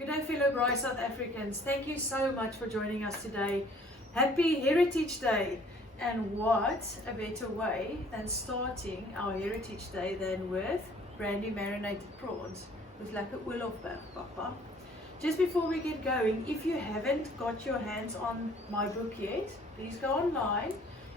Good day, fellow Braai South Africans. Thank you so much for joining us today. Happy Heritage Day. And what a better way than starting our Heritage Day than with brandy-marinated prawns with like a Willowberg papa. Just before we get going, if you haven't got your hands on my book yet, please go online.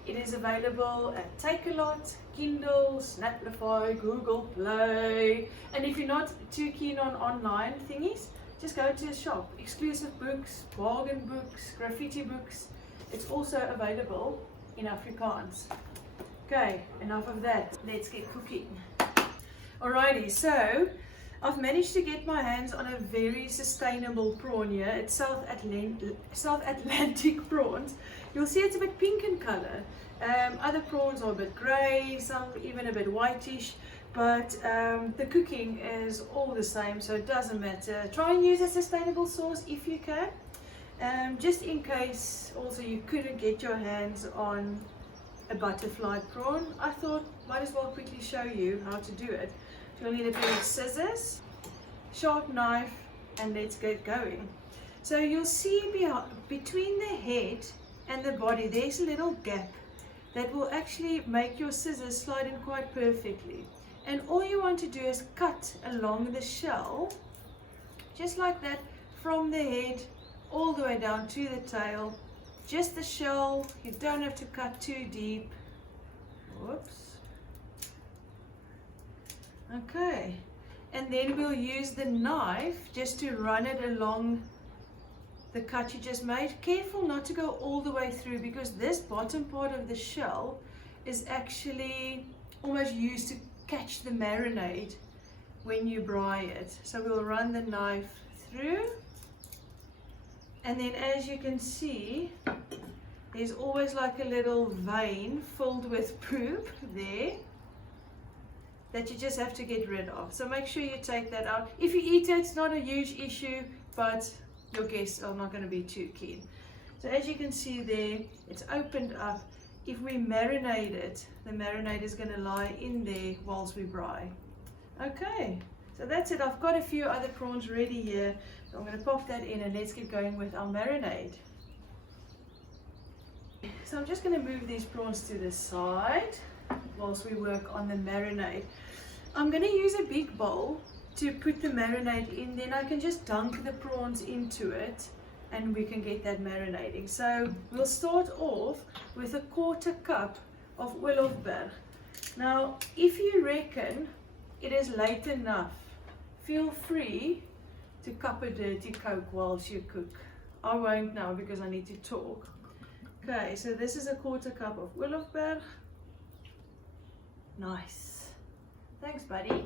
It is available at Takealot, Kindle, Snaplify, Google Play. And if you're not too keen on online thingies, just go to a shop. Exclusive books, bargain books, graffiti books. It's also available in Afrikaans. Okay, enough of that. Let's get cooking. Alrighty, so I've managed to get my hands on a very sustainable prawn here. It's South Atlantic prawns. You'll see it's a bit pink in color. Other prawns are a bit grey, some even a bit whitish, but the cooking is all the same, so it doesn't matter. Try and use a sustainable source if you can. Just in case also you couldn't get your hands on a butterfly prawn, I thought might as well quickly show you how to do it. You'll need a pair of scissors, sharp knife, and let's get going. So you'll see between the head and the body there's a little gap that will actually make your scissors slide in quite perfectly. And all you want to do is cut along the shell, just like that, from the head all the way down to the tail. Just the shell, you don't have to cut too deep. Whoops. Okay, and then we'll use the knife just to run it along the cut you just made. Careful not to go all the way through, because this bottom part of the shell is actually almost used to catch the marinade when you braai it. So we'll run the knife through, and then as you can see, there's always like a little vein filled with poop there that you just have to get rid of. So make sure you take that out. If you eat it, it's not a huge issue, but your guests are not going to be too keen. So as you can see there, it's opened up. If we marinate it, the marinade is going to lie in there whilst we braai. Okay, so that's it. I've got a few other prawns ready here, so I'm going to pop that in and let's get going with our marinade. So I'm just going to move these prawns to the side whilst we work on the marinade. I'm going to use a big bowl to put the marinade in, then I can just dunk the prawns into it and we can get that marinating. So we'll start off with a 1/4 cup of Willowberg. Now if you reckon it is late enough, feel free to cup a dirty Coke whilst you cook. I won't now because I need to talk. Okay, so this is a 1/4 cup of Willowberg. Nice. Thanks, buddy.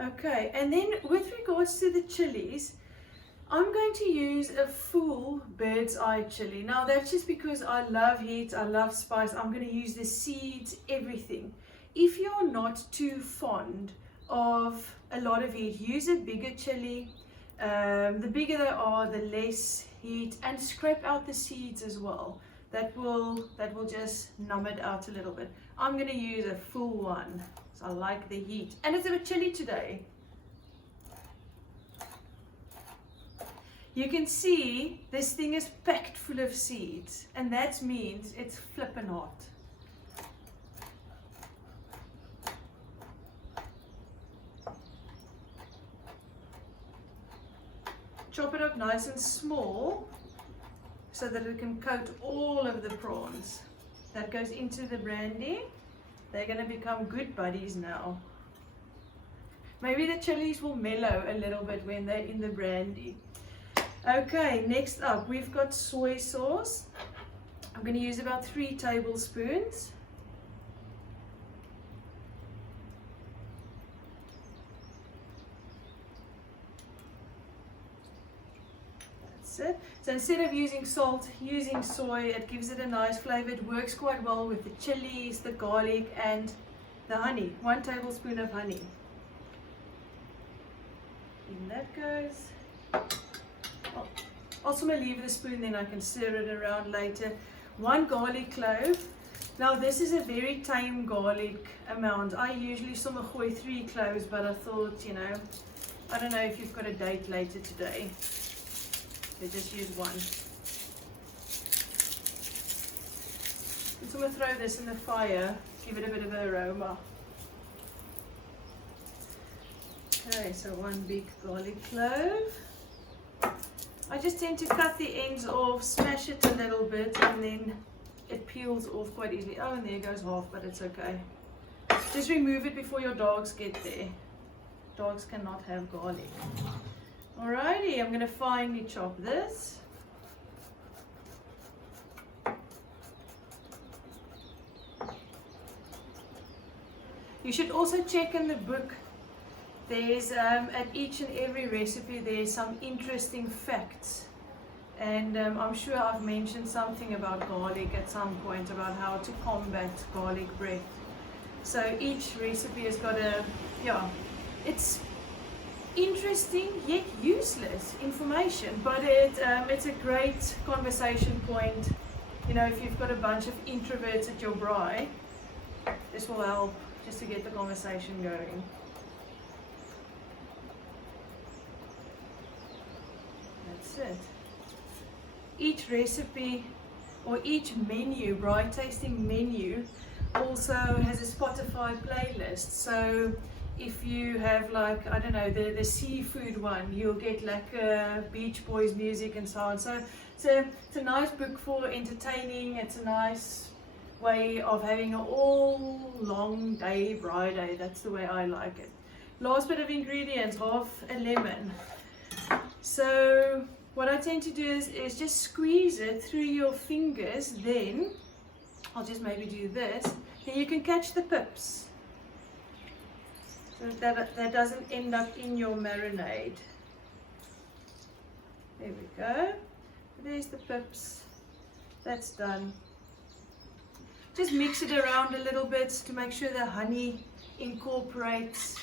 Okay, and then with regards to the chilies, I'm going to use a full bird's eye chili. Now that's just because I love heat, I love spice. I'm going to use the seeds, everything. If you're not too fond of a lot of heat, use a bigger chili. The bigger they are, the less heat, and scrape out the seeds as well. That will just numb it out a little bit. I'm going to use a full one. So I like the heat, and it's a bit chilly today. You can see this thing is packed full of seeds, and that means it's flippin' hot. Chop it up nice and small so that it can coat all of the prawns. That goes into the brandy. They're going to become good buddies now. Maybe the chilies will mellow a little bit when they're in the brandy. Okay, next up we've got soy sauce. I'm going to use about 3 tablespoons. It. So instead of using salt, using soy, it gives it a nice flavor. It works quite well with the chilies, the garlic, and the honey. 1 tablespoon of honey. In that goes. I'll also leave the spoon, then I can stir it around later. 1 garlic clove. Now this is a very tame garlic amount. I usually sommer gooi 3 cloves, but I thought, you know, I don't know if you've got a date later today, so just use 1. I'm going to throw this in the fire, give it a bit of an aroma. Okay, so 1 big garlic clove. I just tend to cut the ends off, smash it a little bit, and then it peels off quite easily. Oh, and there goes half, but it's okay. Just remove it before your dogs get there. Dogs cannot have garlic. Alrighty, I'm going to finely chop this. You should also check in the book. There's at each and every recipe there's some interesting facts, and I'm sure I've mentioned something about garlic at some point, about how to combat garlic breath. So each recipe has got a, yeah, it's interesting yet useless information, but it's a great conversation point. You know, if you've got a bunch of introverts at your braai, this will help just to get the conversation going. That's it. Each recipe or each menu, braai tasting menu, also has a Spotify playlist. So if you have, like, I don't know, the seafood one, you'll get like Beach Boys music and so on. So it's a nice book for entertaining. It's a nice way of having an all long day braai day. That's the way I like it. Last bit of ingredients, half a lemon. So what I tend to do is just squeeze it through your fingers, then I'll just maybe do this, then you can catch the pips, so that doesn't end up in your marinade. There we go. There's the pips. That's done. Just mix it around a little bit to make sure the honey incorporates.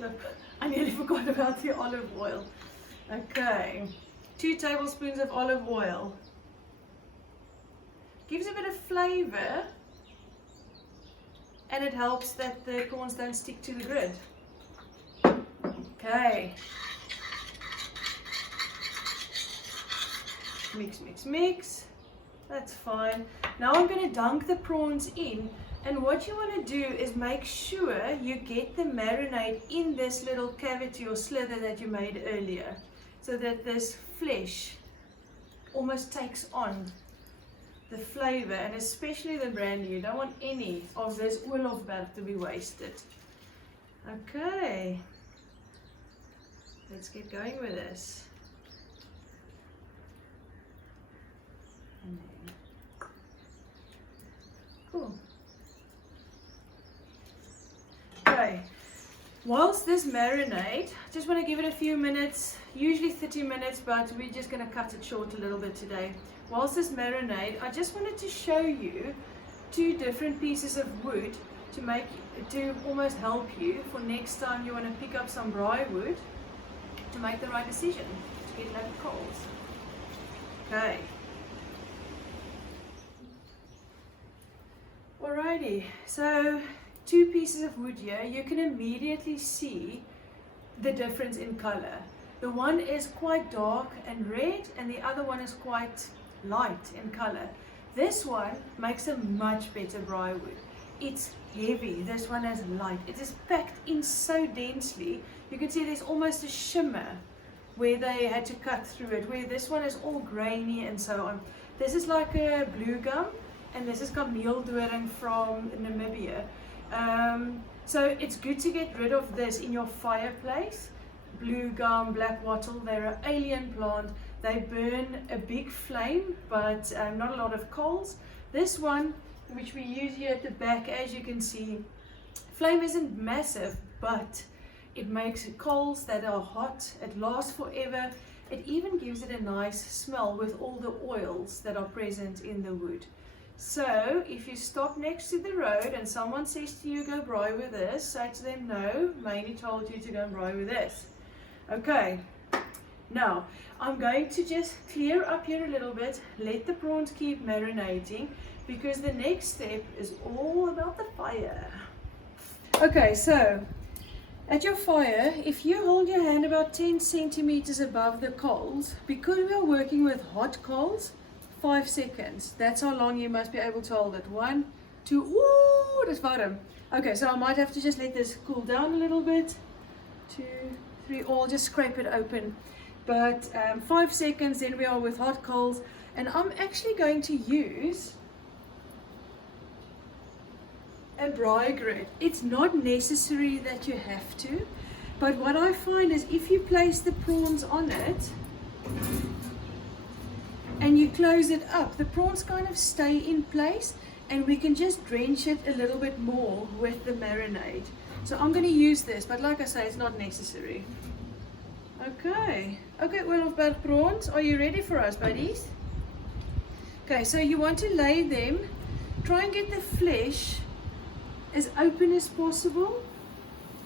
Look, I nearly forgot about the olive oil. Okay, 2 tablespoons of olive oil. Gives a bit of flavor, and it helps that the prawns don't stick to the grid. Okay. Mix, mix, mix. That's fine. Now I'm going to dunk the prawns in, and what you want to do is make sure you get the marinade in this little cavity or slither that you made earlier, so that this flesh almost takes on the flavor, and especially the brandy. You don't want any of this oil of bath to be wasted. Okay, let's get going with this. And then, cool. Okay, whilst this marinade, just want to give it a few minutes, usually 30 minutes, but we're just going to cut it short a little bit today. Whilst this marinade, I just wanted to show you 2 different pieces of wood to almost help you for next time you want to pick up some braai wood to make the right decision, to get local coals. Okay. Alrighty, so 2 pieces of wood here. You can immediately see the difference in color. The one is quite dark and red, and the other one is quite light in color. This one makes a much better braai wood. It's heavy. This one is light. It is packed in so densely. You can see there's almost a shimmer where they had to cut through it, where this one is all grainy and so on. This is like a blue gum, and this is kameeldoring from Namibia. So it's good to get rid of this in your fireplace. Blue gum, black wattle, they're an alien plant. They burn a big flame, but not a lot of coals. This one, which we use here at the back, as you can see, flame isn't massive, but it makes coals that are hot. It lasts forever. It even gives it a nice smell with all the oils that are present in the wood. So if you stop next to the road and someone says to you, go braai with this, say to them, no, Mynie told you to go and braai with this. Okay, Now, I'm going to just clear up here a little bit, let the prawns keep marinating, because the next step is all about the fire. Okay, so at your fire, if you hold your hand about 10 centimeters above the coals, because we are working with hot coals, 5 seconds. That's how long you must be able to hold it. 1, 2, ooh, that's bottom. Okay, so I might have to just let this cool down a little bit. 2, 3, or just scrape it open. But 5 seconds, then we are with hot coals. And I'm actually going to use a braai grid. It's not necessary that you have to, but what I find is if you place the prawns on it and you close it up, the prawns kind of stay in place, and we can just drench it a little bit more with the marinade. So I'm going to use this, but like I say, it's not necessary. Okay, well, of both prawns, are you ready for us, buddies? Okay, so you want to lay them, try and get the flesh as open as possible,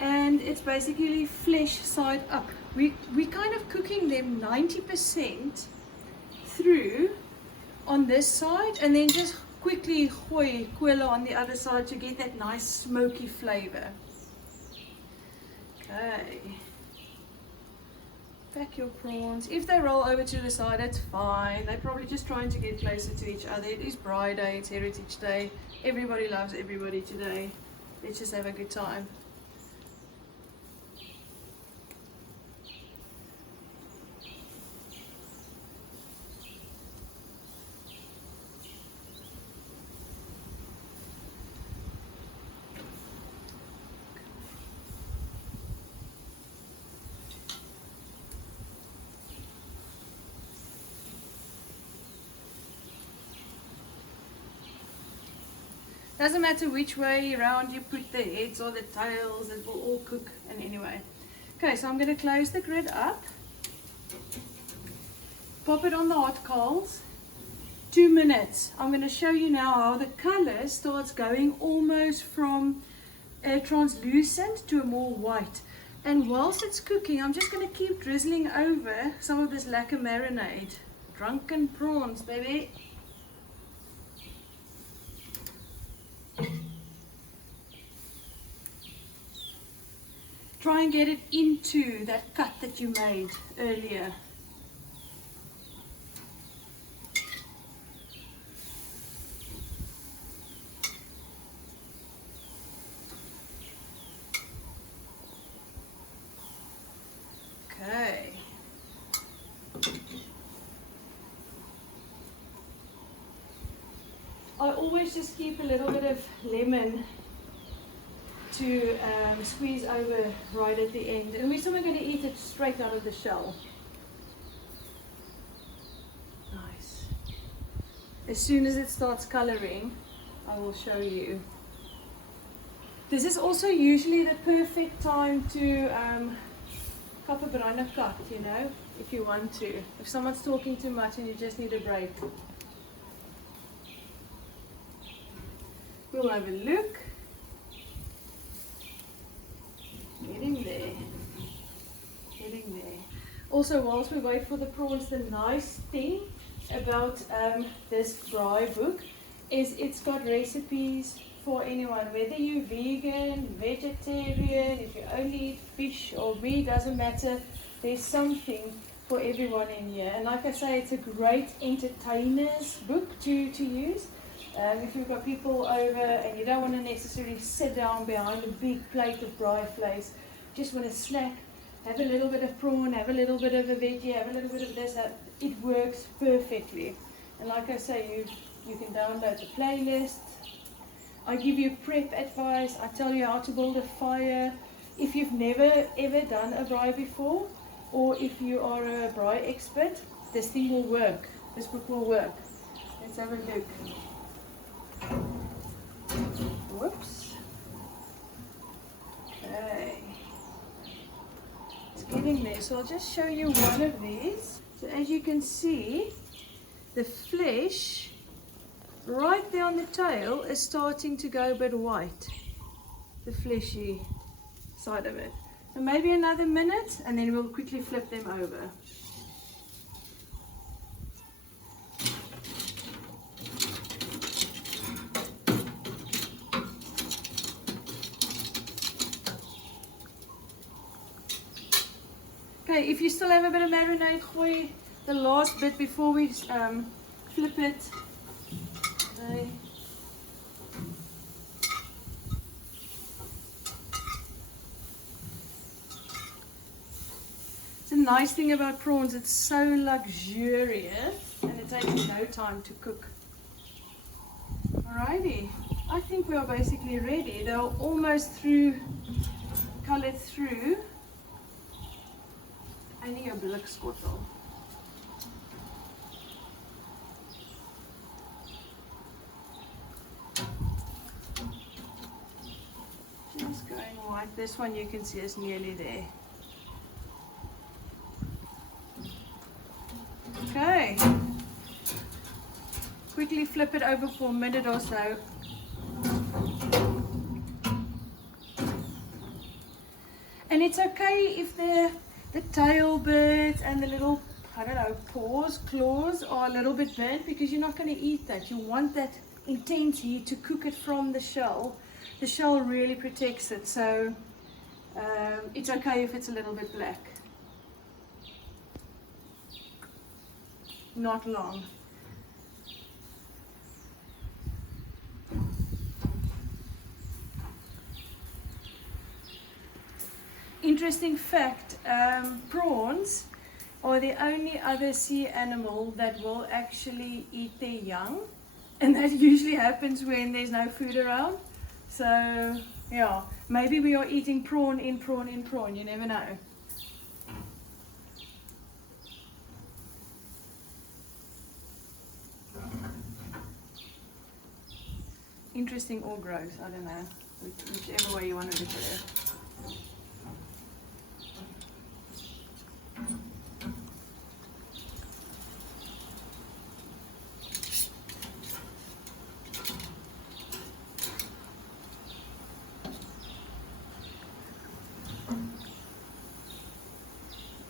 and it's basically flesh side up. We kind of cooking them 90% through on this side, and then just quickly gooi kola on the other side to get that nice smoky flavor. Okay, pack your prawns. If they roll over to the side, that's fine. They're probably just trying to get closer to each other. It is Braai Day, it's Heritage Day. Everybody loves everybody today. Let's just have a good time. Doesn't matter which way around you put the heads or the tails, it will all cook. And anyway, okay, so I'm going to close the grid up, pop it on the hot coals, 2 minutes. I'm going to show you now how the color starts going almost from a translucent to a more white. And whilst it's cooking, I'm just going to keep drizzling over some of this lacquer marinade. Drunken prawns, baby. Try and get it into that cut that you made earlier. Okay. I always just keep a little bit of lemon to squeeze over right at the end, and we're still going to eat it straight out of the shell. Nice. As soon as it starts coloring, I will show you. This is also usually the perfect time to cup a banana cut, you know, if you want to. If someone's talking too much and you just need a break. We'll have a look. Getting there. Also, whilst we wait for the prawns, the nice thing about this braai book is it's got recipes for anyone, whether you're vegan, vegetarian, if you only eat fish or meat, doesn't matter. There's something for everyone in here. And like I say, it's a great entertainer's book to use. If you've got people over and you don't want to necessarily sit down behind a big plate of braai flakes, just want to snack, have a little bit of prawn, have a little bit of a veggie, have a little bit of this, that, it works perfectly. And like I say, you can download the playlist. I give you prep advice, I tell you how to build a fire. If you've never ever done a braai before, or if you are a braai expert, this thing will work. This book will work. Let's have a look. Whoops. Okay. It's getting there. So I'll just show you one of these. So as you can see, the flesh right there on the tail is starting to go a bit white. The fleshy side of it. So maybe another minute and then we'll quickly flip them over. Okay, if you still have a bit of marinade, gooi the last bit before we flip it. Okay. The nice thing about prawns, it's so luxurious and it takes no time to cook. Alrighty, I think we are basically ready. They're almost through, colored through. Only a blikskottel. Just going white. This one you can see is nearly there. Okay, quickly flip it over for a minute or so. And it's okay if the tail bit and the little, I don't know, paws, claws are a little bit burnt, because you're not going to eat that. You want that intense heat to cook it from the shell. The shell really protects it, so it's okay if it's a little bit black. Not long. Interesting fact, prawns are the only other sea animal that will actually eat their young, and that usually happens when there's no food around. So yeah, maybe we are eating prawn in prawn in prawn, you never know. Interesting or gross, I don't know, whichever way you want to look at it.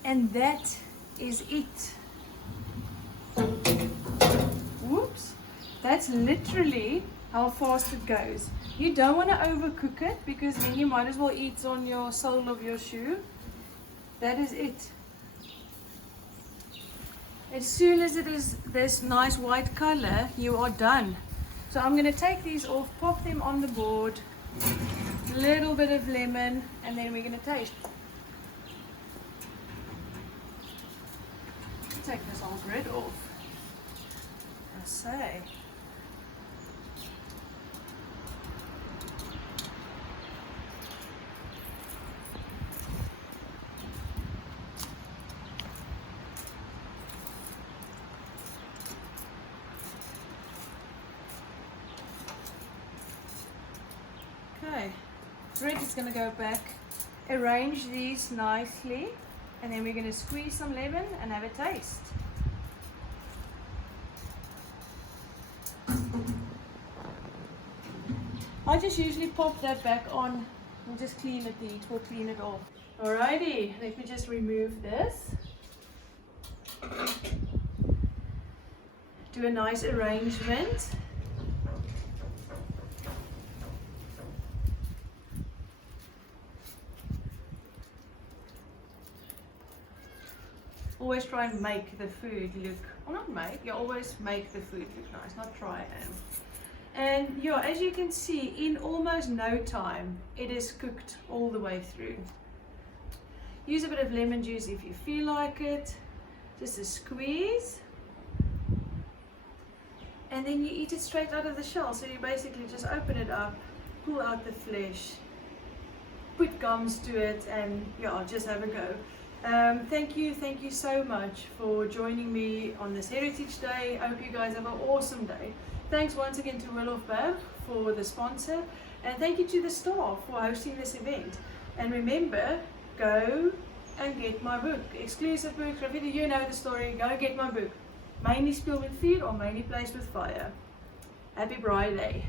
And that is it. Whoops, that's literally how fast it goes. You don't want to overcook it, because then you might as well eat on your sole of your shoe. That is it. As soon as it is this nice white color, you are done. So I'm going to take these off, pop them on the board, a little bit of lemon, and then we're going to taste. Take this old grid off. I say. Okay, Red is going to go back, arrange these nicely, and then we're going to squeeze some lemon and have a taste. I just usually pop that back on and just clean it, the heat will clean it off. Alrighty, let me just remove this. Do a nice arrangement. Always try and make the food look, well, not make, you always make the food look nice, not try and yeah, as you can see, in almost no time it is cooked all the way through. Use a bit of lemon juice if you feel like it, just a squeeze, and then you eat it straight out of the shell. So you basically just open it up, pull out the flesh, put gums to it, and yeah, just have a go. Thank you so much for joining me on this Heritage Day. I hope you guys have an awesome day. Thanks once again to Will of Bev for the sponsor, and thank you to the staff for hosting this event. And remember, go and get my book, exclusive book. If you know the story, go and get my book, Mynie Steffens or Mynie Plays with Fire. Happy Braai Day.